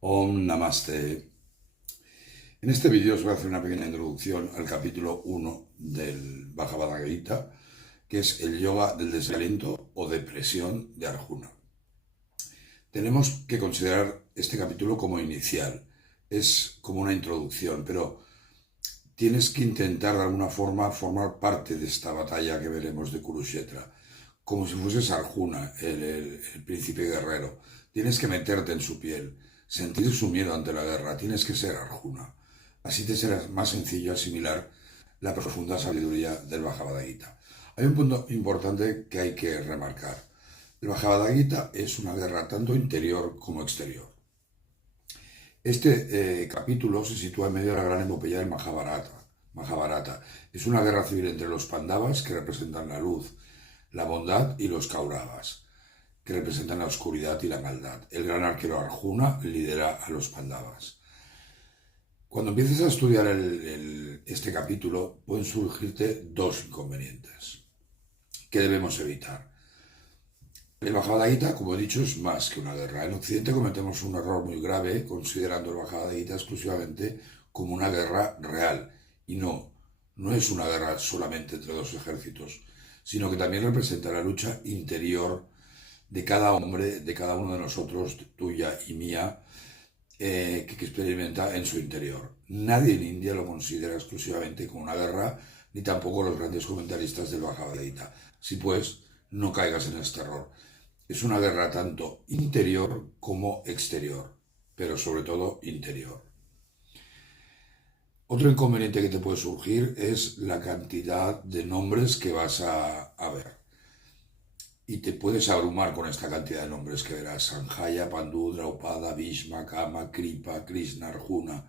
Om Namaste. En este vídeo os voy a hacer una pequeña introducción al capítulo 1 del Bhagavad Gita, que es el yoga del desaliento o depresión de Arjuna. Tenemos que considerar este capítulo como inicial, es como una introducción, pero tienes que intentar de alguna forma formar parte de esta batalla que veremos de Kurukshetra, como si fueses Arjuna, el príncipe guerrero. Tienes que meterte en su piel, sentir su miedo ante la guerra, tienes que ser Arjuna. Así te será más sencillo asimilar la profunda sabiduría del Bhagavad Gita. Hay un punto importante que hay que remarcar. El Bhagavad Gita es una guerra tanto interior como exterior. Este capítulo se sitúa en medio de la gran epopeya del Mahabharata. Es una guerra civil entre los Pandavas, que representan la luz, la bondad, y los Kauravas, que representan la oscuridad y la maldad. El gran arquero Arjuna lidera a los Pandavas. Cuando empieces a estudiar este capítulo, pueden surgirte dos inconvenientes que debemos evitar. El Bhagavad Gita, como he dicho, es más que una guerra. En Occidente cometemos un error muy grave considerando el Bhagavad Gita exclusivamente como una guerra real. Y no es una guerra solamente entre dos ejércitos, sino que también representa la lucha interior de cada hombre, de cada uno de nosotros, tuya y mía, que experimenta en su interior. Nadie en India lo considera exclusivamente como una guerra, ni tampoco los grandes comentaristas del Bhagavad Gita. Si pues, no caigas en este error. Es una guerra tanto interior como exterior, pero sobre todo interior. Otro inconveniente que te puede surgir es la cantidad de nombres que vas a ver. Y te puedes abrumar con esta cantidad de nombres que verás: Sanjaya, Pandu, Draupada, Bhishma, Kama, Kripa, Krishna, Arjuna,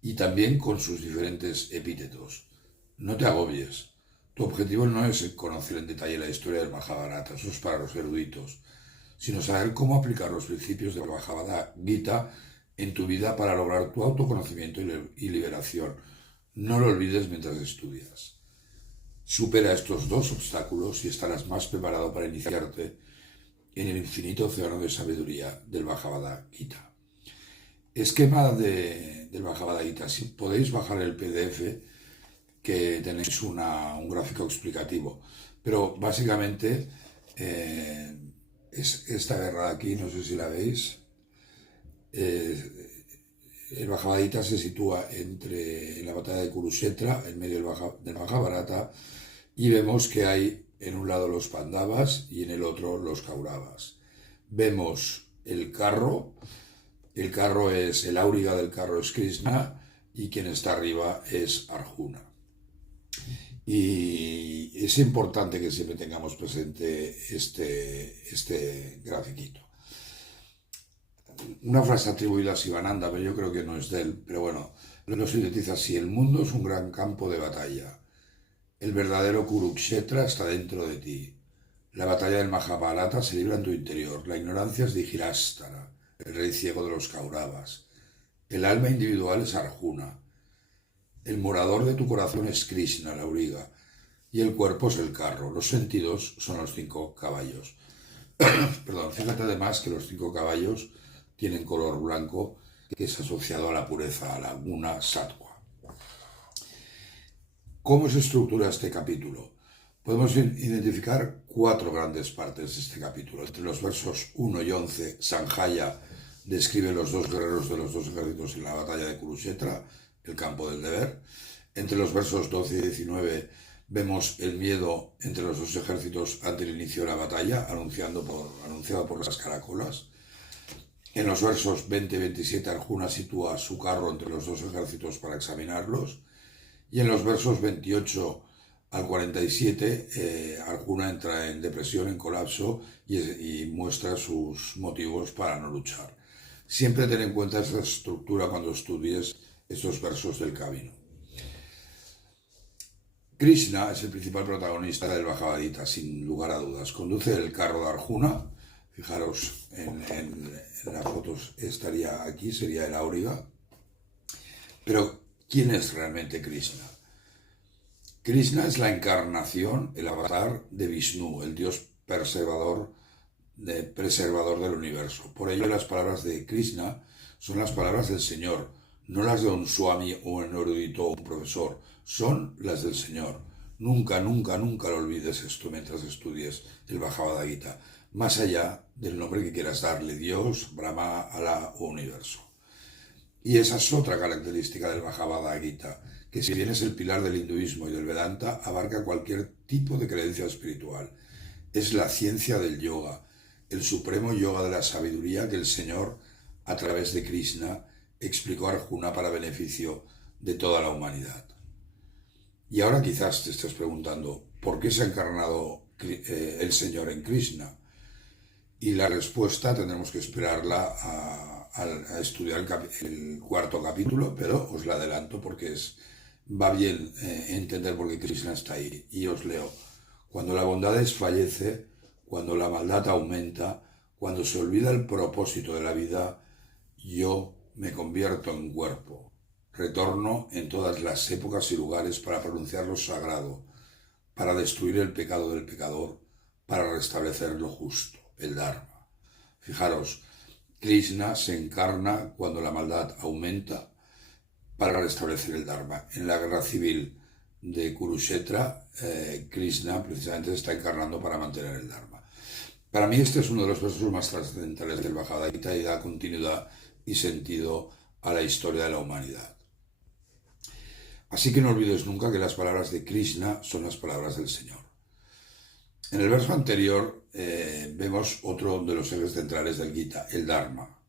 y también con sus diferentes epítetos. No te agobies. Tu objetivo no es conocer en detalle la historia del Mahabharata, eso es para los eruditos, sino saber cómo aplicar los principios del Bhagavad Gita en tu vida para lograr tu autoconocimiento y liberación. No lo olvides mientras estudias. Supera estos dos obstáculos y estarás más preparado para iniciarte en el infinito océano de sabiduría del Bhagavad Gita. Esquema del Bhagavad Gita. Si podéis bajar el PDF, que tenéis un gráfico explicativo, pero básicamente es esta guerra de aquí, no sé si la veis. El Bhagavad Gita se sitúa en la batalla de Kurukshetra, en medio del Mahabharata, y vemos que hay en un lado los Pandavas y en el otro los Kauravas. Vemos el carro es el auriga del carro es Krishna, y quien está arriba es Arjuna. Y es importante que siempre tengamos presente este grafiquito. Una frase atribuida a Sivananda, pero yo creo que no es de él, pero bueno, lo sintetiza así: el mundo es un gran campo de batalla. El verdadero Kurukshetra está dentro de ti. La batalla del Mahabharata se libra en tu interior. La ignorancia es de Dhritarashtra, el rey ciego de los Kauravas. El alma individual es Arjuna. El morador de tu corazón es Krishna, la auriga, y el cuerpo es el carro. Los sentidos son los 5 caballos. Perdón, fíjate además que los 5 caballos tienen color blanco, que es asociado a la pureza, a la guna sattva. ¿Cómo se estructura este capítulo? Podemos identificar 4 grandes partes de este capítulo. Entre los versos 1 y 11, Sanjaya describe los dos guerreros de los dos ejércitos en la batalla de Kurukshetra, el campo del deber. Entre los versos 12 y 19 vemos el miedo entre los dos ejércitos ante el inicio de la batalla, anunciado por las caracolas. En los versos 20 y 27 Arjuna sitúa su carro entre los dos ejércitos para examinarlos. Y en los versos 28 al 47 Arjuna entra en depresión, en colapso, y muestra sus motivos para no luchar. Siempre ten en cuenta esa estructura cuando estudies estos versos del camino. Krishna es el principal protagonista del Bhagavad Gita, sin lugar a dudas. Conduce el carro de Arjuna. Fijaros, en las fotos estaría aquí, sería el auriga. Pero, ¿quién es realmente Krishna? Krishna es la encarnación, el avatar de Vishnu, el dios preservador del universo. Por ello, las palabras de Krishna son las palabras del Señor, no las de un swami o un erudito o un profesor, son las del Señor. Nunca, nunca, nunca lo olvides esto mientras estudies el Bhagavad Gita, más allá del nombre que quieras darle, Dios, Brahma, Alá o Universo. Y esa es otra característica del Bhagavad Gita, que si bien es el pilar del hinduismo y del Vedanta, abarca cualquier tipo de creencia espiritual. Es la ciencia del yoga, el supremo yoga de la sabiduría que el Señor, a través de Krishna, explicó a Arjuna para beneficio de toda la humanidad. Y ahora quizás te estés preguntando, ¿por qué se ha encarnado el Señor en Krishna? Y la respuesta tendremos que esperarla a estudiar el cuarto capítulo, pero os la adelanto porque va bien entender por qué Krishna está ahí. Y os leo: cuando la bondad desfallece, cuando la maldad aumenta, cuando se olvida el propósito de la vida, yo me convierto en cuerpo. Retorno en todas las épocas y lugares para pronunciar lo sagrado, para destruir el pecado del pecador, para restablecer lo justo, el Dharma. Fijaros, Krishna se encarna cuando la maldad aumenta para restablecer el Dharma. En la guerra civil de Kurukshetra, Krishna precisamente se está encarnando para mantener el Dharma. Para mí este es uno de los versos más trascendentales del Bhagavad Gita y da continuidad y sentido a la historia de la humanidad. Así que no olvides nunca que las palabras de Krishna son las palabras del Señor. En el verso anterior vemos otro de los ejes centrales del Gita, el Dharma.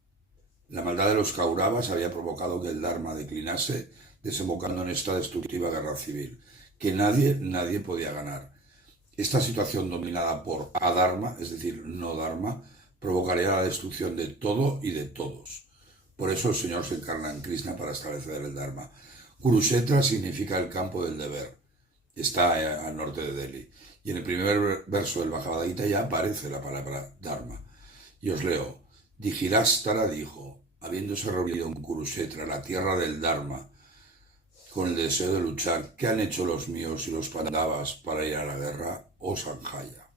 La maldad de los Kauravas había provocado que el Dharma declinase, desembocando en esta destructiva guerra civil, que nadie podía ganar. Esta situación dominada por Adharma, es decir, no Dharma, provocaría la destrucción de todo y de todos. Por eso el Señor se encarna en Krishna para establecer el Dharma. Kurukshetra significa el campo del deber. Está al norte de Delhi. Y en el primer verso del Bhagavad Gita ya aparece la palabra Dharma. Y os leo: Dhirāštara dijo, habiéndose reunido en Kurukshetra, la tierra del Dharma, con el deseo de luchar, ¿qué han hecho los míos y los Pandavas para ir a la guerra? Oh Sanjaya.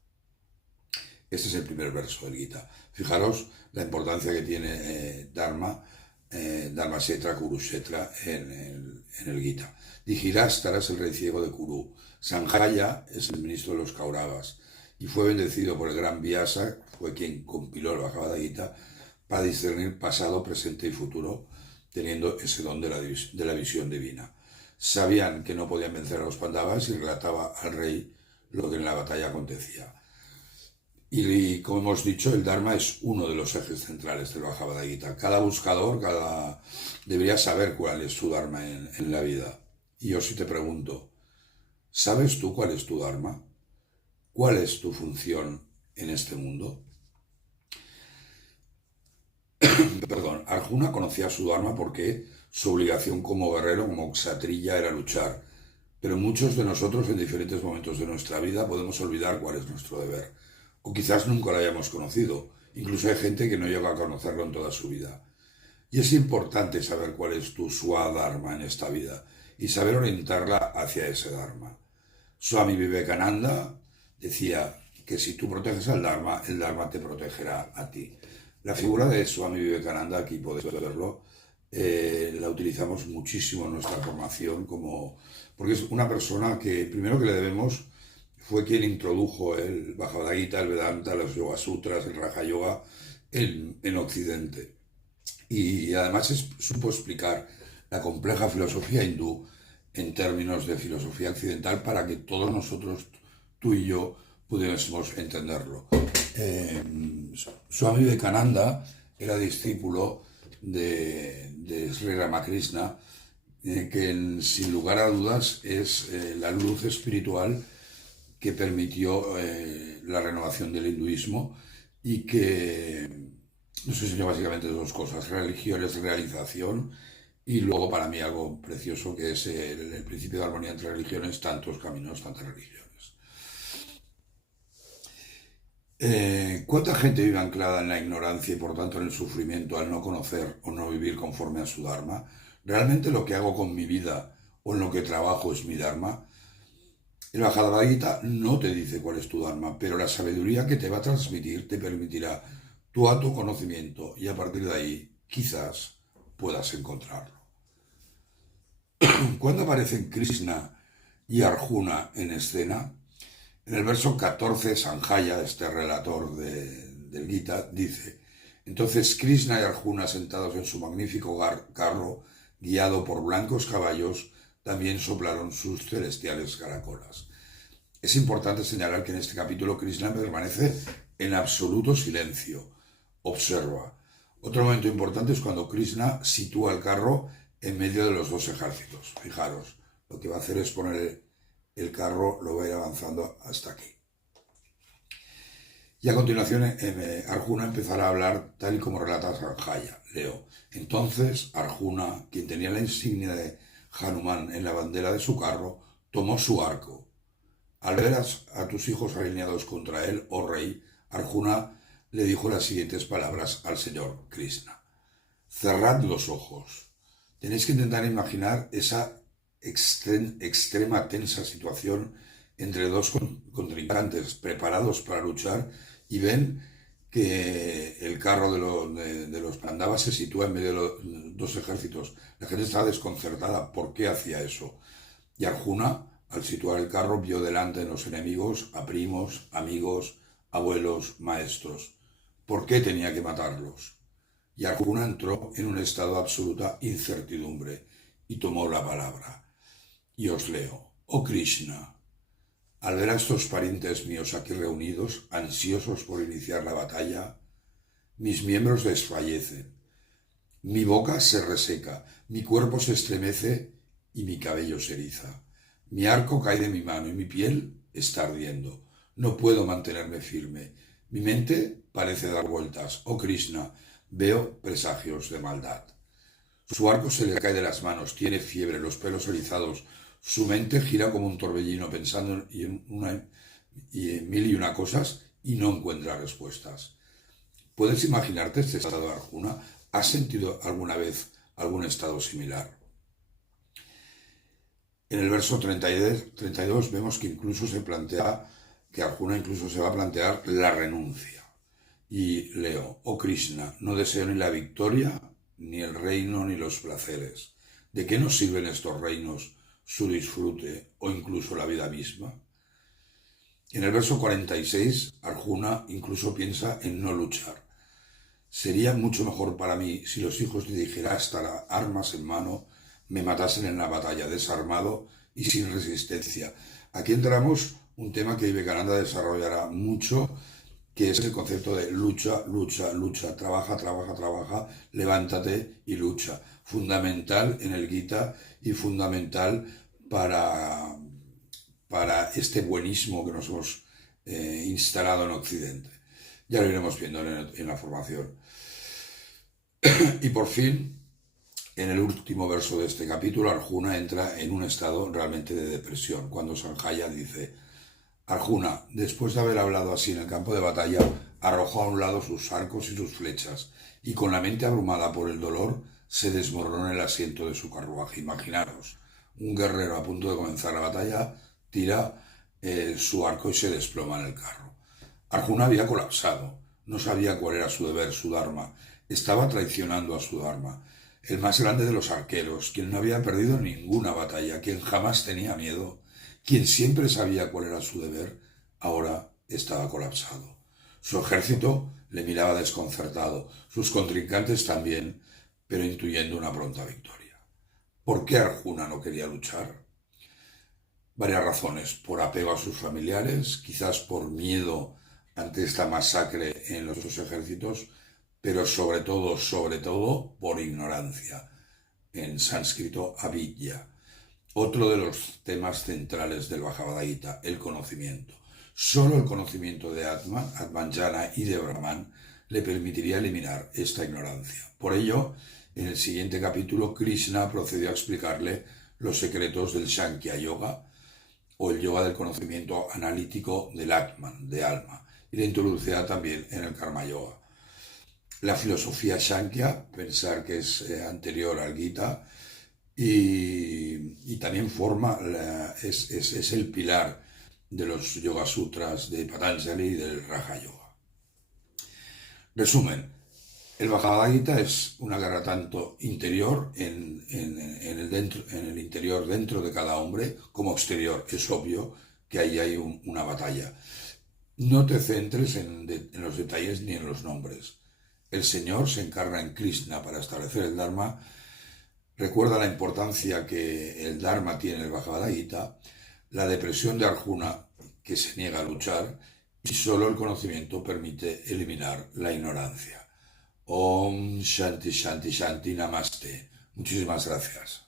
Este es el primer verso del Gita. Fijaros la importancia que tiene Dharma, Dharmakshetra, Kurukshetra en el Gita. Dhirāštara es el rey ciego de Kuru. Sanjaya es el ministro de los Kauravas y fue bendecido por el gran Vyasa, fue quien compiló el Bhagavad Gita para discernir pasado, presente y futuro, teniendo ese don de la visión divina. Sabían que no podían vencer a los Pandavas y relataba al rey lo que en la batalla acontecía. Y como hemos dicho, el Dharma es uno de los ejes centrales del Bhagavad Gita. Cada buscador debería saber cuál es su Dharma en la vida. Y yo sí te pregunto, ¿sabes tú cuál es tu Dharma? ¿Cuál es tu función en este mundo? Perdón, Arjuna conocía su Dharma porque su obligación como guerrero, como kshatriya, era luchar. Pero muchos de nosotros en diferentes momentos de nuestra vida podemos olvidar cuál es nuestro deber. O quizás nunca lo hayamos conocido. Incluso hay gente que no llega a conocerlo en toda su vida. Y es importante saber cuál es tu Swadharma en esta vida y saber orientarla hacia ese Dharma. Swami Vivekananda decía que si tú proteges al Dharma, el Dharma te protegerá a ti. La figura de Swami Vivekananda, aquí podéis verlo, la utilizamos muchísimo en nuestra formación porque es una persona que primero que le debemos fue quien introdujo el Bhagavad Gita, el Vedanta, los Yoga Sutras, el Raja Yoga en Occidente. Y además supo explicar la compleja filosofía hindú en términos de filosofía occidental para que todos nosotros, tú y yo, pudiésemos entenderlo. Swami Vivekananda era discípulo de Sri Ramakrishna, que sin lugar a dudas es la luz espiritual que permitió la renovación del hinduismo y que nos enseñó básicamente dos cosas: religión es realización y luego para mí algo precioso que es el principio de armonía entre religiones, tantos caminos, tantas religiones. ¿Cuánta gente vive anclada en la ignorancia y por tanto en el sufrimiento al no conocer o no vivir conforme a su Dharma? ¿Realmente lo que hago con mi vida o en lo que trabajo es mi Dharma? El Bhagavad Gita no te dice cuál es tu Dharma, pero la sabiduría que te va a transmitir te permitirá tu autoconocimiento y a partir de ahí, quizás, puedas encontrarlo. ¿Cuándo aparecen Krishna y Arjuna en escena? En el verso 14, Sanjaya, este relator del Gita, dice: entonces Krishna y Arjuna, sentados en su magnífico carro, guiado por blancos caballos, también soplaron sus celestiales caracolas. Es importante señalar que en este capítulo Krishna permanece en absoluto silencio, observa. Otro momento importante es cuando Krishna sitúa el carro en medio de los dos ejércitos. Fijaros, lo que va a hacer es poner el carro, lo va a ir avanzando hasta aquí. Y a continuación Arjuna empezará a hablar tal y como relata Sanjaya. Leo: entonces Arjuna, quien tenía la insignia de Hanuman en la bandera de su carro, tomó su arco. Al ver a tus hijos alineados contra él, oh rey, Arjuna le dijo las siguientes palabras al señor Krishna: cerrad los ojos. Tenéis que intentar imaginar esa extrema tensa situación entre dos contrincantes preparados para luchar, y ven que el carro de los Pandavas se sitúa en medio de los dos ejércitos. La gente está desconcertada. ¿Por qué hacía eso? Y Arjuna, al situar el carro, vio delante de los enemigos a primos, amigos, abuelos, maestros. ¿Por qué tenía que matarlos? Y Arjuna entró en un estado de absoluta incertidumbre y tomó la palabra. Y os leo: oh Krishna, al ver a estos parientes míos aquí reunidos, ansiosos por iniciar la batalla, mis miembros desfallecen, mi boca se reseca, mi cuerpo se estremece y mi cabello se eriza. Mi arco cae de mi mano y mi piel está ardiendo. No puedo mantenerme firme. Mi mente parece dar vueltas. Oh Krishna, veo presagios de maldad. Su arco se le cae de las manos, tiene fiebre, los pelos erizados. Su mente gira como un torbellino pensando en mil y una cosas y no encuentra respuestas. ¿Puedes imaginarte este estado de Arjuna? ¿Has sentido alguna vez algún estado similar? En el verso 32 vemos que incluso se plantea, que Arjuna incluso se va a plantear la renuncia. Y leo: oh Krishna, no deseo ni la victoria, ni el reino, ni los placeres. ¿De qué nos sirven estos reinos, su disfrute o incluso la vida misma? En el verso 46, Arjuna incluso piensa en no luchar. Sería mucho mejor para mí si los hijos de Dhritarashtra, armas en mano, me matasen en la batalla, desarmado y sin resistencia. Aquí entramos un tema que Vivekananda desarrollará mucho, que es el concepto de lucha, lucha, lucha, trabaja, trabaja, trabaja, levántate y lucha. Fundamental en el Gita y fundamental para este buenismo que nos hemos instalado en Occidente. Ya lo iremos viendo en la formación. Y por fin, en el último verso de este capítulo, Arjuna entra en un estado realmente de depresión, cuando Sanjaya dice: Arjuna, después de haber hablado así en el campo de batalla, arrojó a un lado sus arcos y sus flechas, y con la mente abrumada por el dolor, se desmoronó en el asiento de su carruaje. Imaginaros, un guerrero a punto de comenzar la batalla tira su arco y se desploma en el carro. Arjuna había colapsado, no sabía cuál era su deber, su dharma, estaba traicionando a su dharma. El más grande de los arqueros, quien no había perdido ninguna batalla, quien jamás tenía miedo, quien siempre sabía cuál era su deber, ahora estaba colapsado. Su ejército le miraba desconcertado, sus contrincantes también, pero intuyendo una pronta victoria. ¿Por qué Arjuna no quería luchar? Varias razones: por apego a sus familiares, quizás por miedo ante esta masacre en los dos ejércitos, pero sobre todo, por ignorancia. En sánscrito, avidya. Otro de los temas centrales del Bhagavad Gita, el conocimiento. Solo el conocimiento de Atman, Atmanjana y de Brahman le permitiría eliminar esta ignorancia. Por ello, en el siguiente capítulo, Krishna procedió a explicarle los secretos del Sankhya Yoga, o el yoga del conocimiento analítico del Atman, de alma, y le introducirá también en el Karma Yoga. La filosofía Sankhya, pensar que es anterior al Gita, y también es el pilar de los Yoga Sutras de Patanjali y del Raja Yoga. Resumen: El Bhagavad Gita es una guerra tanto interior en el interior dentro de cada hombre como exterior. Es obvio que ahí hay una batalla. No te centres en los detalles ni en los nombres. El Señor se encarna en Krishna para establecer el Dharma. Recuerda la importancia que el Dharma tiene en el Bhagavad Gita, la depresión de Arjuna, que se niega a luchar, y solo el conocimiento permite eliminar la ignorancia. Om Shanti Shanti Shanti Namaste. Muchísimas gracias.